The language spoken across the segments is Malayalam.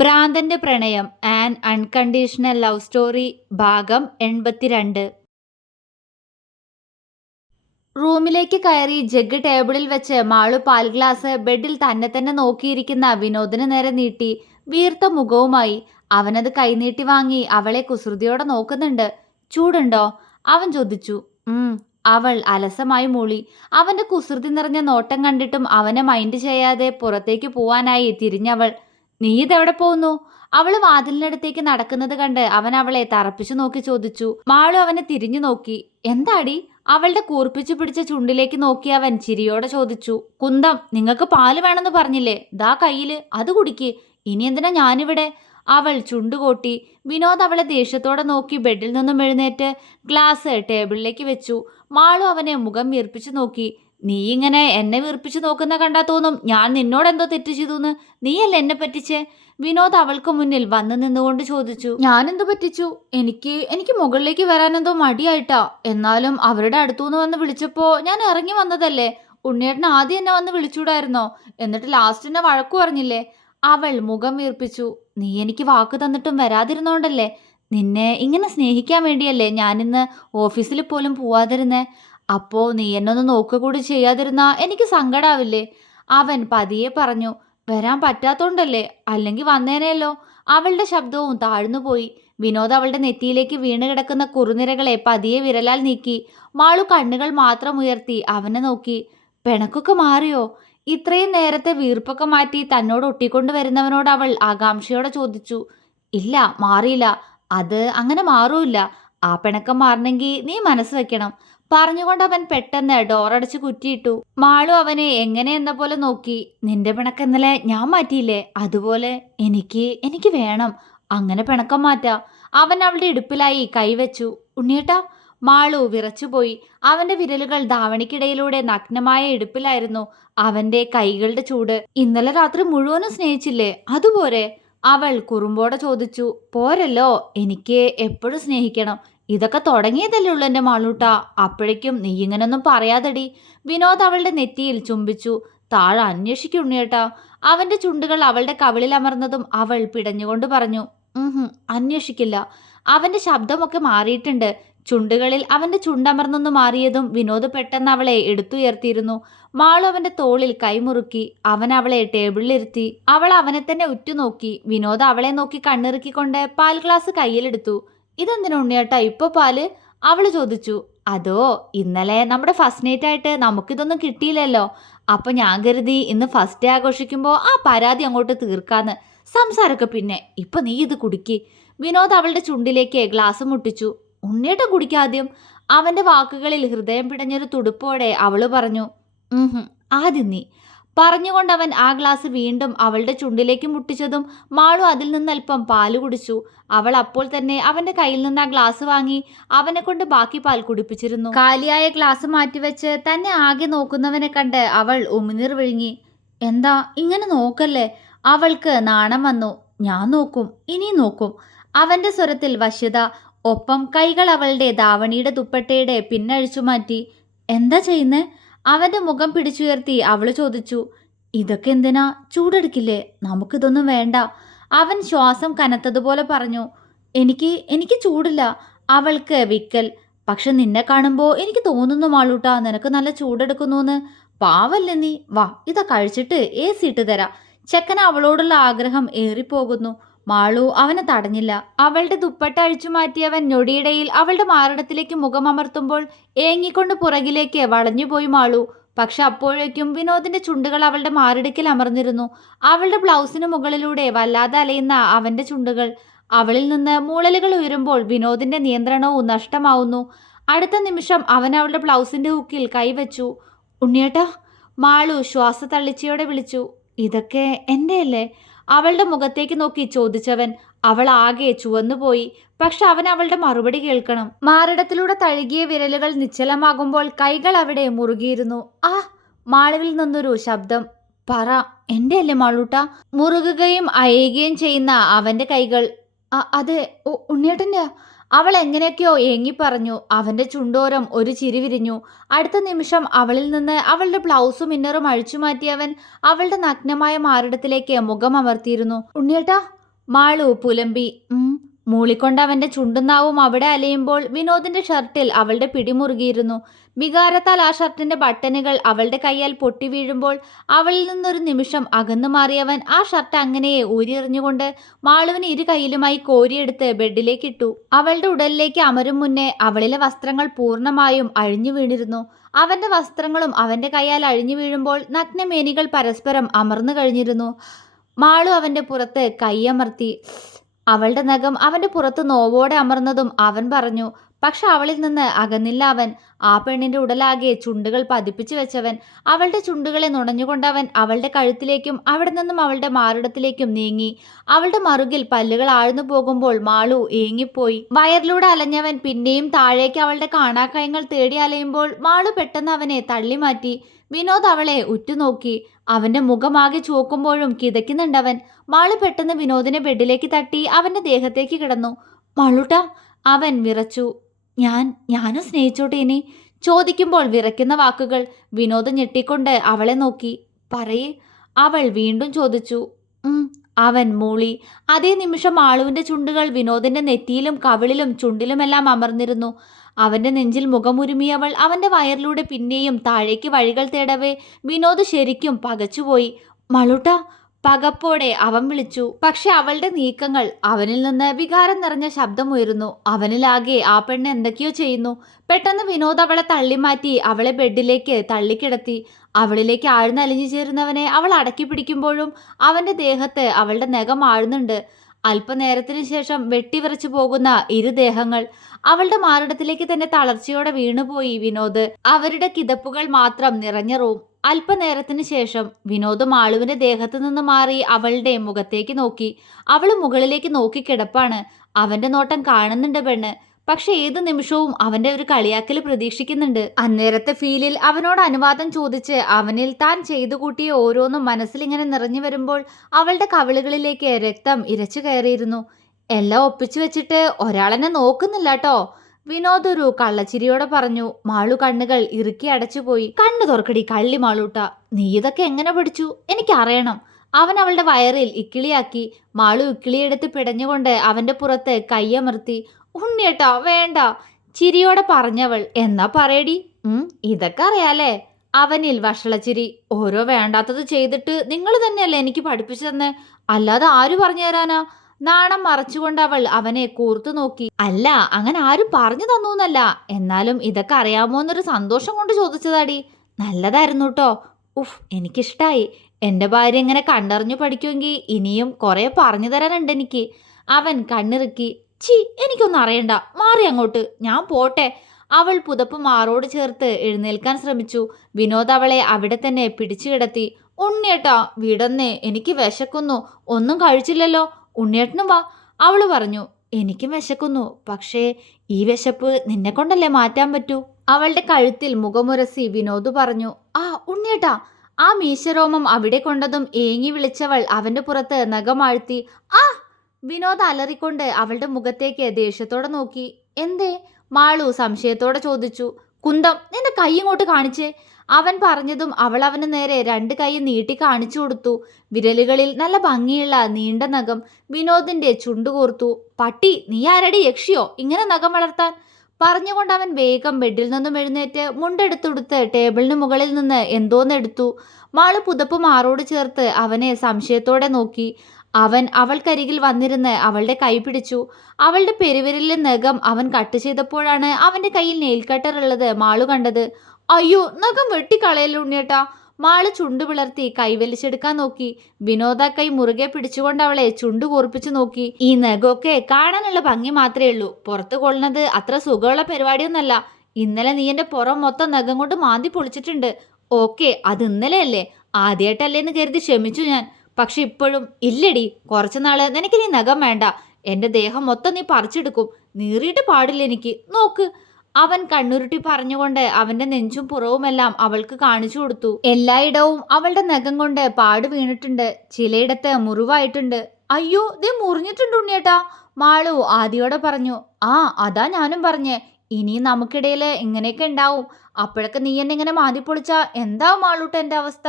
ഭ്രാന്തന്റെ പ്രണയം ആൻ അൺകണ്ടീഷണൽ ലവ് സ്റ്റോറി ഭാഗം 82. റൂമിലേക്ക് കയറി ജഗ് ടേബിളിൽ വെച്ച് മാളു പാൽ ഗ്ലാസ് ബെഡിൽ തന്നെ നോക്കിയിരിക്കുന്ന വിനോദിന് നേരെ നീട്ടി. വീർത്ത മുഖവുമായി അവനത് കൈനീട്ടി വാങ്ങി അവളെ കുസൃതിയോടെ നോക്കുന്നുണ്ട്. ചൂടുണ്ടോ? അവൻ ചോദിച്ചു. അവൾ അലസമായി മൂളി. അവന്റെ കുസൃതി നിറഞ്ഞ നോട്ടം കണ്ടിട്ടും അവനെ മൈൻഡ് ചെയ്യാതെ പുറത്തേക്ക് പോവാനായി തിരിഞ്ഞവൾ. നീ ഇതെവിടെ പോകുന്നു? അവള് വാതിലിനടുത്തേക്ക് നടക്കുന്നത് കണ്ട് അവൻ അവളെ തറപ്പിച്ചു നോക്കി ചോദിച്ചു. മാളു അവനെ തിരിഞ്ഞു നോക്കി. എന്താടി? അവളുടെ കൂർപ്പിച്ചു പിടിച്ച ചുണ്ടിലേക്ക് നോക്കി അവൻ ചിരിയോടെ ചോദിച്ചു. കുന്തം, നിങ്ങൾക്ക് പാല് വേണമെന്ന് പറഞ്ഞില്ലേ? ദാ കയ്യില്, അത് കുടിക്ക്. ഇനി എന്തിനാ ഞാനിവിടെ? അവൾ ചുണ്ടുകൊട്ടി. വിനോദ് അവളെ ദേഷ്യത്തോടെ നോക്കി ബെഡിൽ നിന്നും എഴുന്നേറ്റ് ഗ്ലാസ് ടേബിളിലേക്ക് വെച്ചു. മാളു അവനെ മുഖം വീർപ്പിച്ചു നോക്കി. നീ ഇങ്ങനെ എന്നെ വീർപ്പിച്ചു നോക്കുന്ന കണ്ടാ തോന്നും ഞാൻ നിന്നോട് എന്തോ തെറ്റ് ചെയ്തുന്ന്. നീയല്ല എന്നെ പറ്റിച്ചേ? വിനോദ് അവൾക്ക് മുന്നിൽ വന്നു നിന്നുകൊണ്ട് ചോദിച്ചു. ഞാനെന്തോ പറ്റിച്ചു? എനിക്ക് മുകളിലേക്ക് വരാൻ എന്തോ മടിയായിട്ടാ. എന്നാലും അവരുടെ അടുത്തുനിന്ന് വന്ന് വിളിച്ചപ്പോ ഞാൻ ഇറങ്ങി വന്നതല്ലേ. ഉണ്ണിയേട്ടൻ ആദ്യം എന്നെ വന്ന് വിളിച്ചൂടായിരുന്നോ? എന്നിട്ട് ലാസ്റ്റ് എന്നെ വഴക്കു പറഞ്ഞില്ലേ? അവൾ മുഖം വീർപ്പിച്ചു. നീ എനിക്ക് വാക്ക് തന്നിട്ടും വരാതിരുന്നോണ്ടല്ലേ. നിന്നെ ഇങ്ങനെ സ്നേഹിക്കാൻ വേണ്ടിയല്ലേ ഞാനിന്ന് ഓഫീസിൽ പോലും പോവാതിരുന്നേ. അപ്പോ നീ എന്നൊന്ന് നോക്കുക കൂടി ചെയ്യാതിരുന്നാ എനിക്ക് സങ്കടാവില്ലേ? അവൻ പതിയെ പറഞ്ഞു. വരാൻ പറ്റാത്തോണ്ടല്ലേ, അല്ലെങ്കിൽ വന്നേനെയല്ലോ. അവളുടെ ശബ്ദവും താഴ്ന്നുപോയി. വിനോദ് അവളുടെ നെറ്റിയിലേക്ക് വീണ് കിടക്കുന്ന കുറുനിരകളെ പതിയെ വിരലാൽ നീക്കി. മാളു കണ്ണുകൾ മാത്രം ഉയർത്തി അവനെ നോക്കി. പിണക്കൊക്കെ മാറിയോ? ഇത്രയും നേരത്തെ വീർപ്പൊക്കെ മാറ്റി തന്നോട് ഒട്ടിക്കൊണ്ടു വരുന്നവനോട് അവൾ ആകാംക്ഷയോടെ ചോദിച്ചു. ഇല്ല, മാറിയില്ല. അത് അങ്ങനെ മാറൂല്ല. ആ പിണക്കം മാറണമെങ്കിൽ നീ മനസ്സ് വെക്കണം. പറഞ്ഞുകൊണ്ട് അവൻ പെട്ടെന്ന് ഡോറടച്ച് കുറ്റിയിട്ടു. മാളു അവനെ എങ്ങനെയെന്ന പോലെ നോക്കി. നിന്റെ പിണക്കം ഇന്നലെ ഞാൻ മാറ്റിയില്ലേ, അതുപോലെ എനിക്ക് വേണം. അങ്ങനെ പിണക്കം മാറ്റാ. അവൻ അവളുടെ ഇടുപ്പിലായി കൈവച്ചു. ഉണ്ണിയേട്ടാ. മാളു വിറച്ചുപോയി. അവന്റെ വിരലുകൾ ധാവണിക്കിടയിലൂടെ നഗ്നമായ ഇടുപ്പിലായിരുന്നു. അവന്റെ കൈകളുടെ ചൂട്. ഇന്നലെ രാത്രി മുഴുവനും സ്നേഹിച്ചില്ലേ, അതുപോരെ? അവൾ കുറുമ്പോടെ ചോദിച്ചു. പോരല്ലോ, എനിക്ക് എപ്പോഴും സ്നേഹിക്കണം. ഇതൊക്കെ തുടങ്ങിയതല്ലേ ഉള്ളു എൻ്റെ മാളൂട്ടാ. അപ്പോഴേക്കും നീ ഇങ്ങനൊന്നും പറയാതടി. വിനോദ് അവളുടെ നെറ്റിയിൽ ചുംബിച്ചു. താഴെ അന്വേഷിക്കുണ്ണിയേട്ടാ. അവന്റെ ചുണ്ടുകൾ അവളുടെ കവിളിൽ അമർന്നതും അവൾ പിടഞ്ഞുകൊണ്ട് പറഞ്ഞു. അന്വേഷിക്കില്ല. അവന്റെ ശബ്ദമൊക്കെ മാറിയിട്ടുണ്ട്. ചുണ്ടുകളിൽ അവന്റെ ചുണ്ടമർന്നൊന്നു മാറിയതും വിനോദ് പെട്ടെന്ന് അവളെ എടുത്തുയർത്തിയിരുന്നു. മാളു അവന്റെ തോളിൽ കൈമുറുക്കി. അവൻ അവളെ ടേബിളിലിരുത്തി. അവൾ അവനെ തന്നെ ഉറ്റുനോക്കി. വിനോദ് അവളെ നോക്കി കണ്ണിറുക്കിക്കൊണ്ട് പാൽ ഗ്ലാസ് കയ്യിലെടുത്തു. ഇതെന്തിനാ ഉണ്ണിയേട്ടാ ഇപ്പൊ പാല്? അവള് ചോദിച്ചു. അതോ, ഇന്നലെ നമ്മുടെ ഫസ്റ്റ് നൈറ്റ് ആയിട്ട് നമുക്കിതൊന്നും കിട്ടിയില്ലല്ലോ. അപ്പൊ ഞാൻ കരുതി ഇന്ന് ഫസ്റ്റ് ഡേ ആഘോഷിക്കുമ്പോൾ ആ പരാതി അങ്ങോട്ട് തീർക്കാന്ന്. സംസാരമൊക്കെ പിന്നെ, ഇപ്പൊ നീ ഇത് കുടിക്ക്. വിനോദ് അവളുടെ ചുണ്ടിലേക്ക് ഗ്ലാസ് മുട്ടിച്ചു. ഉണ്ണിയേട്ടൻ കുടിക്കാദ്യം. അവന്റെ വാക്കുകളിൽ ഹൃദയം പിടഞ്ഞൊരു തുടുപ്പോടെ അവള് പറഞ്ഞു. ആദ്യം നീ. പറഞ്ഞുകൊണ്ട് അവൻ ആ ഗ്ലാസ് വീണ്ടും അവളുടെ ചുണ്ടിലേക്ക് മുട്ടിച്ചതും മാളു അതിൽ നിന്ന് അല്പം പാല് കുടിച്ചു. അവൾ അപ്പോൾ തന്നെ അവന്റെ കയ്യിൽ നിന്ന് ആ ഗ്ലാസ് വാങ്ങി അവനെ കൊണ്ട് ബാക്കി പാൽ കുടിപ്പിച്ചിരുന്നു. കാലിയായ ഗ്ലാസ് മാറ്റിവെച്ച് തന്നെ ആകെ നോക്കുന്നവനെ കണ്ട് അവൾ ഉമിനീർ വിഴുങ്ങി. എന്താ ഇങ്ങനെ നോക്കല്ലേ? അവൾക്ക് നാണം വന്നു. ഞാൻ നോക്കും, ഇനിയും നോക്കും. അവന്റെ സ്വരത്തിൽ വശ്യത. ഒപ്പം കൈകൾ അവളുടെ ധാവണിയുടെ ദുപ്പട്ടയുടെ പിന്നഴിച്ചു മാറ്റി. എന്താ ചെയ്യുന്നേ? അവന്റെ മുഖം പിടിച്ചുയർത്തി അവള് ചോദിച്ചു. ഇതൊക്കെ എന്തിനാ? ചൂടെടുക്കില്ലേ? നമുക്കിതൊന്നും വേണ്ട. അവൻ ശ്വാസം കനത്തതുപോലെ പറഞ്ഞു. എനിക്ക് ചൂടില്ല. അവൾക്ക് വിക്കൽ. പക്ഷെ നിന്നെ കാണുമ്പോൾ എനിക്ക് തോന്നുന്നു മാളൂട്ടാ, നിനക്ക് നല്ല ചൂടെടുക്കുന്നുന്ന്. പാവല്ലേ നീ. വാ, ഇതാ കഴിച്ചിട്ട് AC ഇട്ട് തരാം. ചെക്കൻ അവളോടുള്ള ആഗ്രഹം ഏറിപ്പോകുന്നു. മാളു അവനെ തടഞ്ഞില്ല. അവളുടെ ദുപ്പട്ട അഴിച്ചു മാറ്റിയവൻ ഞൊടിയിടയിൽ അവളുടെ മാറിടത്തിലേക്ക് മുഖമമർത്തുമ്പോൾ ഏങ്ങിക്കൊണ്ട് പുറകിലേക്ക് വളഞ്ഞുപോയി മാളു. പക്ഷെ അപ്പോഴേക്കും വിനോദിന്റെ ചുണ്ടുകൾ അവളുടെ മാറിടക്കിൽ അമർന്നിരുന്നു. അവളുടെ ബ്ലൗസിന് മുകളിലൂടെ വല്ലാതെ അലയുന്ന അവന്റെ ചുണ്ടുകൾ. അവളിൽ നിന്ന് മൂളലുകൾ ഉയരുമ്പോൾ വിനോദിന്റെ നിയന്ത്രണവും നഷ്ടമാവുന്നു. അടുത്ത നിമിഷം അവൻ അവളുടെ ബ്ലൗസിന്റെ ഹുക്കിൽ കൈവച്ചു. ഉണ്ണിയേട്ടാ. മാളു ശ്വാസതള്ളിച്ചയോടെ വിളിച്ചു. ഇതൊക്കെ എൻ്റെ അല്ലേ? അവളുടെ മുഖത്തേക്ക് നോക്കി ചോദിച്ചവൻ. അവൾ ആകെ ചുവന്നുപോയി. പക്ഷെ അവൻ അവളുടെ മറുപടി കേൾക്കണം. മാറിടത്തിലൂടെ തഴുകിയ വിരലുകൾ നിശ്ചലമാകുമ്പോൾ കൈകൾ അവിടെ മുറുകിയിരുന്നു. ആ. മാളുവിൽ നിന്നൊരു ശബ്ദം. പറ, എൻ്റെ അല്ലേ മാളൂട്ടാ? മുറുകുകയും അയയുകയും ചെയ്യുന്ന അവന്റെ കൈകൾ. അതെ, ഉണ്ണിയേട്ടൻ്റെ. അവൾ എങ്ങനെയൊക്കെയോ ഏങ്ങിപ്പറഞ്ഞു. അവന്റെ ചുണ്ടോരം ഒരു ചിരി വിരിഞ്ഞു. അടുത്ത നിമിഷം അവളിൽ നിന്ന് അവളുടെ ബ്ലൗസും ഇന്നറും അഴിച്ചു മാറ്റിയവൻ അവളുടെ നഗ്നമായ മാറിടത്തിലേക്ക് മുഖം അമർത്തിയിരുന്നു. ഉണ്ണിയേട്ടാ. മാളു പുലമ്പി. മൂളിക്കൊണ്ട് അവന്റെ ചുണ്ടുനാവും അവിടെ അലയുമ്പോൾ വിനോദിന്റെ ഷർട്ടിൽ അവളുടെ പിടിമുറുകിയിരുന്നു. വികാരത്താൽ ആ ഷർട്ടിന്റെ ബട്ടനുകൾ അവളുടെ കൈയാൽ പൊട്ടി വീഴുമ്പോൾ അവളിൽ നിന്നൊരു നിമിഷം അകന്നു മാറിയവൻ ആ ഷർട്ട് അങ്ങനെയെ ഊരിയെറിഞ്ഞുകൊണ്ട് മാളുവിന് ഇരു കൈയിലുമായി കോരിയെടുത്ത് ബെഡിലേക്കിട്ടു. അവളുടെ ഉടലിലേക്ക് അമരും മുന്നേ അവളിലെ വസ്ത്രങ്ങൾ പൂർണ്ണമായും അഴിഞ്ഞു വീണിരുന്നു. അവന്റെ വസ്ത്രങ്ങളും അവന്റെ കൈയാൽ അഴിഞ്ഞു വീഴുമ്പോൾ നഗ്നമേനികൾ പരസ്പരം അമർന്നു കഴിഞ്ഞിരുന്നു. മാളു അവന്റെ പുറത്ത് കൈയമർത്തി. അവളുടെ നഖം അവന്റെ പുറത്ത് നോവോടെ അമർന്നതും അവൻ പറഞ്ഞു. പക്ഷെ അവളിൽ നിന്ന് അകന്നില്ല അവൻ. ആ പെണ്ണിന്റെ ഉടലാകെ ചുണ്ടുകൾ പതിപ്പിച്ചു വെച്ചവൻ. അവളുടെ ചുണ്ടുകളെ നുണഞ്ഞുകൊണ്ടവൻ അവളുടെ കഴുത്തിലേക്കും അവിടെ നിന്നും അവളുടെ മാറിടത്തിലേക്കും നീങ്ങി. അവളുടെ മറുകിൽ പല്ലുകൾ ആഴ്ന്നു പോകുമ്പോൾ മാളു ഏങ്ങിപ്പോയി. വയറിലൂടെ അലഞ്ഞവൻ പിന്നെയും താഴേക്ക് അവളുടെ കാണാക്കയങ്ങൾ തേടി അലയുമ്പോൾ മാളു പെട്ടെന്ന് അവനെ തള്ളിമാറ്റി. വിനോദ് അവളെ ഉറ്റുനോക്കി. അവന്റെ മുഖമാകെ ചുവക്കുമ്പോഴും കിതയ്ക്കുന്നുണ്ടവൻ. മാളു പെട്ടെന്ന് വിനോദിനെ ബെഡിലേക്ക് തട്ടി അവന്റെ ദേഹത്തേക്ക് കിടന്നു. മാളൂട്ട, അവൻ വിറച്ചു. ഞാനും സ്നേഹിച്ചോട്ടെ ഇനി? ചോദിക്കുമ്പോൾ വിറയ്ക്കുന്ന വാക്കുകൾ. വിനോദ് ഞെട്ടിക്കൊണ്ട് അവളെ നോക്കി. പറയേ, അവൾ വീണ്ടും ചോദിച്ചു. അവൻ മൂളി. അതേ നിമിഷം മാളുവിന്റെ ചുണ്ടുകൾ വിനോദിന്റെ നെറ്റിയിലും കവിളിലും ചുണ്ടിലുമെല്ലാം അമർന്നിരുന്നു. അവന്റെ നെഞ്ചിൽ മുഖമുരുമിയവൾ അവന്റെ വയറിലൂടെ പിന്നെയും താഴേക്ക് വഴികൾ തേടവേ വിനോദ് ശരിക്കും പകച്ചുപോയി. മളുട്ട, പകപ്പോടെ അവൻ വിളിച്ചു. പക്ഷെ അവളുടെ നീക്കങ്ങൾ. അവനിൽ നിന്ന് വികാരം നിറഞ്ഞ ശബ്ദമുയരുന്നു. അവനിലാകെ ആ പെണ്ണ് എന്തൊക്കെയോ ചെയ്യുന്നു. പെട്ടെന്ന് വിനോദ് അവളെ തള്ളിമാറ്റി അവളെ ബെഡിലേക്ക് തള്ളിക്കിടത്തി. അവളിലേക്ക് ആഴ്ന്നലിഞ്ഞു ചേരുന്നവനെ അവൾ അടക്കി പിടിക്കുമ്പോഴും അവന്റെ ദേഹത്ത് അവളുടെ നഖം ആഴുന്നുണ്ട്. അല്പനേരത്തിനു ശേഷം വെട്ടിവിറച്ചു പോകുന്ന ഇരുദേഹങ്ങൾ. അവളുടെ മാറിടത്തിലേക്ക് തന്നെ തളർച്ചയോടെ വീണുപോയി വിനോദ്. അവരുടെ കിതപ്പുകൾ മാത്രം നിറഞ്ഞ റൂം. അല്പനേരത്തിന് ശേഷം വിനോദ് മാളുവിന്റെ ദേഹത്തു നിന്ന് മാറി അവളുടെ മുഖത്തേക്ക് നോക്കി. അവള് മുകളിലേക്ക് നോക്കി കിടപ്പാണ്. അവന്റെ നോട്ടം കാണുന്നുണ്ട് പെണ്ണ്. പക്ഷെ ഏതു നിമിഷവും അവന്റെ ഒരു കളിയാക്കൽ പ്രതീക്ഷിക്കുന്നുണ്ട്. അന്നേരത്തെ ഫീലിൽ അവനോട് അനുവാദം ചോദിച്ച് അവനിൽ താൻ ചെയ്തു കൂട്ടിയ ഓരോന്നും മനസ്സിലിങ്ങനെ നിറഞ്ഞു വരുമ്പോൾ അവളുടെ കവിളുകളിലേക്ക് രക്തം ഇരച്ചു കയറിയിരുന്നു. എല്ലാം ഒപ്പിച്ചു വെച്ചിട്ട് ഒരാളെന്നെ നോക്കുന്നില്ല കേട്ടോ, വിനോദ് ഒരു കള്ളച്ചിരിയോടെ പറഞ്ഞു. മാളു കണ്ണുകൾ ഇറുക്കി അടച്ചുപോയി. കണ്ണു തുറക്കടി കള്ളി മാളൂട്ട, നീ ഇതൊക്കെ എങ്ങനെ പഠിച്ചു? എനിക്കറിയണം. അവൻ അവളുടെ വയറിൽ ഇക്കിളിയാക്കി. മാളു ഇക്കിളിയെടുത്ത് പിടഞ്ഞുകൊണ്ട് അവന്റെ പുറത്ത് കയ്യമർത്തി. ഉണ്ണിയേട്ടാ വേണ്ട, ചിരിയോടെ പറഞ്ഞവൾ. എന്നാ പറയടി. ഇതൊക്കെ അറിയാലേ. അവനിൽ വഷളച്ചിരി. ഓരോ വേണ്ടാത്തത് ചെയ്തിട്ട് നിങ്ങൾ തന്നെയല്ലേ എനിക്ക് പഠിപ്പിച്ചു തന്നെ, അല്ലാതെ ആര് പറഞ്ഞു തരാനാ? നാണം മറച്ചുകൊണ്ട് അവൾ അവനെ കൂർത്തു നോക്കി. അല്ല, അങ്ങനെ ആരും പറഞ്ഞു തന്നൂന്നല്ല, എന്നാലും ഇതൊക്കെ അറിയാമോന്നൊരു സന്തോഷം കൊണ്ട് ചോദിച്ചതാടി. നല്ലതായിരുന്നു കേട്ടോ. എനിക്കിഷ്ടായി. എൻ്റെ ഭാര്യ ഇങ്ങനെ കണ്ടറിഞ്ഞു പഠിക്കുമെങ്കിൽ ഇനിയും കുറെ പറഞ്ഞു തരാനുണ്ട് എനിക്ക്. അവൻ കണ്ണിറുക്കി. എനിക്കൊന്നും അറിയണ്ട, മാറി അങ്ങോട്ട്, ഞാൻ പോട്ടെ. അവൾ പുതപ്പ് മാറോട് ചേർത്ത് എഴുന്നേൽക്കാൻ ശ്രമിച്ചു. വിനോദ് അവളെ അവിടെ തന്നെ പിടിച്ചു കിടത്തി. ഉണ്ണിയേട്ടാ വിടന്നേ, എനിക്ക് വിശക്കുന്നു. ഒന്നും കഴിച്ചില്ലല്ലോ. ഉണ്ണിയേട്ടനും വാ, അവള് പറഞ്ഞു. എനിക്കും വിശക്കുന്നു, പക്ഷേ ഈ വിശപ്പ് നിന്നെ കൊണ്ടല്ലേ മാറ്റാൻ പറ്റൂ. അവളുടെ കഴുത്തിൽ മുഖമുരസി വിനോദ് പറഞ്ഞു. ഉണ്ണിയേട്ടാ. ആ മീശരോമം അവിടെ കൊണ്ടതും ഏങ്ങി വിളിച്ചവൾ അവന്റെ പുറത്ത് നഖമാഴ്ത്തി. വിനോദ് അലറിക്കൊണ്ട് അവളുടെ മുഖത്തേക്ക് ദേഷ്യത്തോടെ നോക്കി. എന്തേ? മാളു സംശയത്തോടെ ചോദിച്ചു. കുന്തം, നിന്റെ കൈ ഇങ്ങോട്ട് കാണിച്ചേ. അവൻ പറഞ്ഞതും അവൾ അവന് നേരെ രണ്ട് കൈ നീട്ടി കാണിച്ചു കൊടുത്തു. വിരലുകളിൽ നല്ല ഭംഗിയുള്ള നീണ്ട നഖം. വിനോദിന്റെ ചുണ്ടുകൂർത്തു. പട്ടി, നീ ആരടി യക്ഷിയോ ഇങ്ങനെ നഖം വളർത്താൻ? പറഞ്ഞുകൊണ്ട് അവൻ വേഗം ബെഡിൽ നിന്നും എഴുന്നേറ്റ് മുണ്ടെടുത്തുടുത്ത് ടേബിളിന് മുകളിൽ നിന്ന് എന്തോന്നെടുത്തു. മാളു പുതപ്പ് മാറോട് ചേർത്ത് അവനെ സംശയത്തോടെ നോക്കി. അവൻ അവൾക്കരികിൽ വന്നിരുന്ന് അവളുടെ കൈ പിടിച്ചു. അവളുടെ പെരുവിരലിലെ നഖം അവൻ കട്ട് ചെയ്തപ്പോഴാണ് അവന്റെ കയ്യിൽ നെയിൽ കട്ടർ ഉള്ളത് മാളു കണ്ടത്. അയ്യോ, നഖം വെട്ടിക്കളയല്ലോ ഉണ്ണിയേട്ടാ. മാള് ചുണ്ടു പിളർത്തി കൈവലിച്ചെടുക്കാൻ നോക്കി. വിനോദ കൈ മുറുകെ പിടിച്ചുകൊണ്ട് അവളെ ചുണ്ടു കൂർപ്പിച്ചു നോക്കി. ഈ നഖമൊക്കെ കാണാനുള്ള ഭംഗി മാത്രമേ ഉള്ളൂ, പുറത്ത് കൊള്ളുന്നത് അത്ര സുഖമുള്ള പരിപാടിയൊന്നല്ല. ഇന്നലെ നീ എന്റെ പുറം മൊത്തം നഖം കൊണ്ട് മാന്തി പൊളിച്ചിട്ടുണ്ട്. ഓക്കെ, അത് ഇന്നലെയല്ലേ, ആദ്യമായിട്ടല്ലേന്ന് കരുതി ക്ഷമിച്ചു ഞാൻ. പക്ഷെ ഇപ്പോഴും ഇല്ലടി. കുറച്ചു നാള് നിനക്ക് നീ നഖം വേണ്ട. എന്റെ ദേഹം മൊത്തം നീ പറിച്ചെടുക്കും. നീറിയിട്ട് പാടില്ല എനിക്ക്. നോക്ക്. അവൻ കണ്ണുരുട്ടി പറഞ്ഞുകൊണ്ട് അവന്റെ നെഞ്ചും പുറവുമെല്ലാം അവൾക്ക് കാണിച്ചു കൊടുത്തു. എല്ലായിടവും അവളുടെ നഖം കൊണ്ട് പാട് വീണിട്ടുണ്ട്. ചിലയിടത്ത് മുറിവായിട്ടുണ്ട്. അയ്യോ, ദേ മുറിഞ്ഞിട്ടുണ്ട് ഉണ്ണിയേട്ടാ, മാളു ആദിയോടെ പറഞ്ഞു. അതാ ഞാനും പറഞ്ഞേ, ഇനി നമുക്കിടയില് ഇങ്ങനെയൊക്കെ ഉണ്ടാവും. അപ്പോഴൊക്കെ നീ എന്നെ ഇങ്ങനെ മാന്തിപ്പൊളിച്ചാ എന്താവും മാളൂട്ട എന്റെ അവസ്ഥ?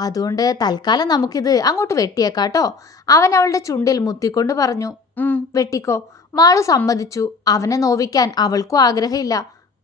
അതുകൊണ്ട് തൽക്കാലം നമുക്കിത് അങ്ങോട്ട് വെട്ടിയേക്കാട്ടോ. അവൻ അവളുടെ ചുണ്ടിൽ മുത്തിക്കൊണ്ട് പറഞ്ഞു. വെട്ടിക്കോ. മാളു സമ്മതിച്ചു. അവനെ നോവിക്കാൻ അവൾക്കും ആഗ്രഹമില്ല.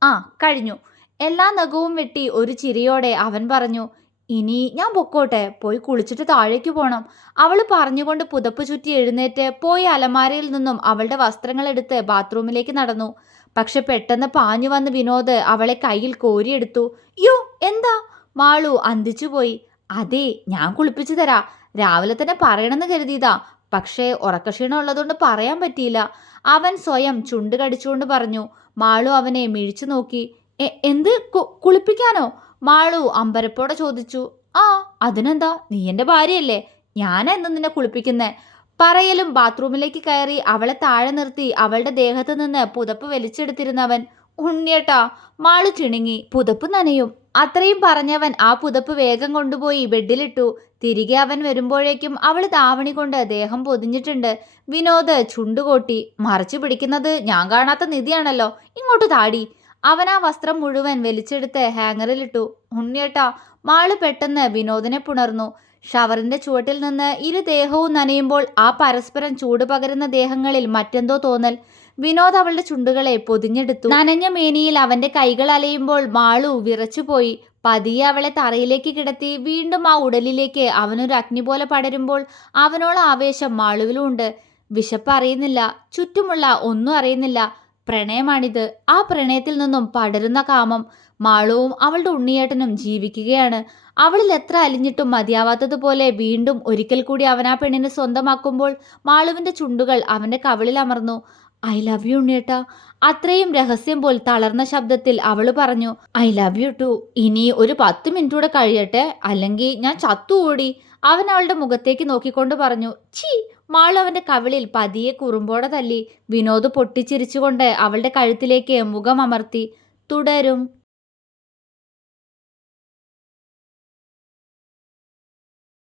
ആ, കഴിഞ്ഞു. എല്ലാ നഖവും വെട്ടി ഒരു ചിരിയോടെ അവൻ പറഞ്ഞു. ഇനി ഞാൻ പൊക്കോട്ടെ, പോയി കുളിച്ചിട്ട് താഴേക്ക് പോണം. അവൾ പറഞ്ഞുകൊണ്ട് പുതപ്പ് ചുറ്റി എഴുന്നേറ്റ് പോയി അലമാരയിൽ നിന്നും അവളുടെ വസ്ത്രങ്ങൾ എടുത്ത് ബാത്റൂമിലേക്ക് നടന്നു. പക്ഷെ പെട്ടെന്ന് പാഞ്ഞു വന്ന് വിനോദ് അവളെ കയ്യിൽ കോരിയെടുത്തു. യോ, എന്താ? മാളു അന്തിച്ചുപോയി. അതെ, ഞാൻ കുളിപ്പിച്ചു തരാ. രാവിലെ തന്നെ പറയണമെന്ന് കരുതിയതാ, പക്ഷേ ഉറക്കക്ഷീണം ഉള്ളതുകൊണ്ട് പറയാൻ പറ്റിയില്ല. അവൻ സ്വയം ചുണ്ട് കടിച്ചുകൊണ്ട് പറഞ്ഞു. മാളു അവനെ മിഴിച്ചു നോക്കി. എന്ത്, കുളിപ്പിക്കാനോ? മാളു അമ്പരപ്പോടെ ചോദിച്ചു. ആ, അതിനെന്താ, നീ എൻ്റെ ഭാര്യയല്ലേ, ഞാനാ ഇന്ന് നിന്നെ കുളിപ്പിക്കുന്നേ. പറയലും ബാത്റൂമിലേക്ക് കയറി അവളെ താഴെ നിർത്തി അവളുടെ ദേഹത്ത് നിന്ന് പുതപ്പ് വലിച്ചെടുത്തിരുന്നവൻ. ഉണ്ണിയേട്ടാ. മാളു ചിണുങ്ങി. പുതപ്പ് നനയും. അത്രയും പറഞ്ഞവൻ ആ പുതപ്പ് വേഗം കൊണ്ടുപോയി ബെഡിലിട്ടു. തിരികെ അവൻ വരുമ്പോഴേക്കും അവൾ താവണി കൊണ്ട് ദേഹം പൊതിഞ്ഞിട്ടുണ്ട്. വിനോദ് ചുണ്ടുകൊട്ടി. മറച്ചു പിടിക്കുന്നത് ഞാൻ കാണാത്ത നിധിയാണല്ലോ, ഇങ്ങോട്ട് താടി. അവൻ ആ വസ്ത്രം മുഴുവൻ വലിച്ചെടുത്ത് ഹാങ്ങറിലിട്ടു. ഉണ്ണിയേട്ടാ. മാളു പെട്ടെന്ന് വിനോദിനെ പുണർന്നു. ഷവറിന്റെ ചുവട്ടിൽ നിന്ന് ഇരു ദേഹവും നനയുമ്പോൾ ആ പരസ്പരം ചൂട് പകരുന്ന ദേഹങ്ങളിൽ മറ്റെന്തോ തോന്നൽ. വിനോദ് അവളുടെ ചുണ്ടുകളെ പൊതിഞ്ഞെടുത്തു. നനഞ്ഞ മേനിയിൽ അവന്റെ കൈകൾ അലയുമ്പോൾ മാളു വിറച്ചുപോയി. പതിയെ അവളെ തറയിലേക്ക് കിടത്തി വീണ്ടും ആ ഉടലിലേക്ക് അവനൊരു അഗ്നി പോലെ പടരുമ്പോൾ അവനോളം ആവേശം മാളുവിലുണ്ട്. വിശപ്പ് അറിയുന്നില്ല, ചുറ്റുമുള്ള ഒന്നും അറിയുന്നില്ല. പ്രണയമാണിത്. ആ പ്രണയത്തിൽ നിന്നും പടരുന്ന കാമം. മാളുവും അവളുടെ ഉണ്ണിയേട്ടനും ജീവിക്കുകയാണ്. അവളിൽ എത്ര അലിഞ്ഞിട്ടും മതിയാവാത്തതുപോലെ വീണ്ടും ഒരിക്കൽ കൂടി അവൻ ആ പെണ്ണിനെ സ്വന്തമാക്കുമ്പോൾ മാളുവിന്റെ ചുണ്ടുകൾ അവന്റെ കവിളിൽ അമർന്നു. ഐ ലവ് യു ഉണ്ണിയേട്ടാ. അത്രയും രഹസ്യം പോൽ തളർന്ന ശബ്ദത്തിൽ അവൾ പറഞ്ഞു. I love you too. ഇനി ഒരു 10 മിനിറ്റ് കൂടെ കഴിയട്ടെ, അല്ലെങ്കിൽ ഞാൻ ചത്തുകൂടി. അവൻ അവളുടെ മുഖത്തേക്ക് നോക്കിക്കൊണ്ട് പറഞ്ഞു. ഛീ. മാളു അവന്റെ കവിളിൽ പതിയെ കുറുമ്പോടെ തല്ലി. വിനോദ് പൊട്ടിച്ചിരിച്ചുകൊണ്ട് അവളുടെ കഴുത്തിലേക്ക് മുഖം അമർത്തി. തുടരും.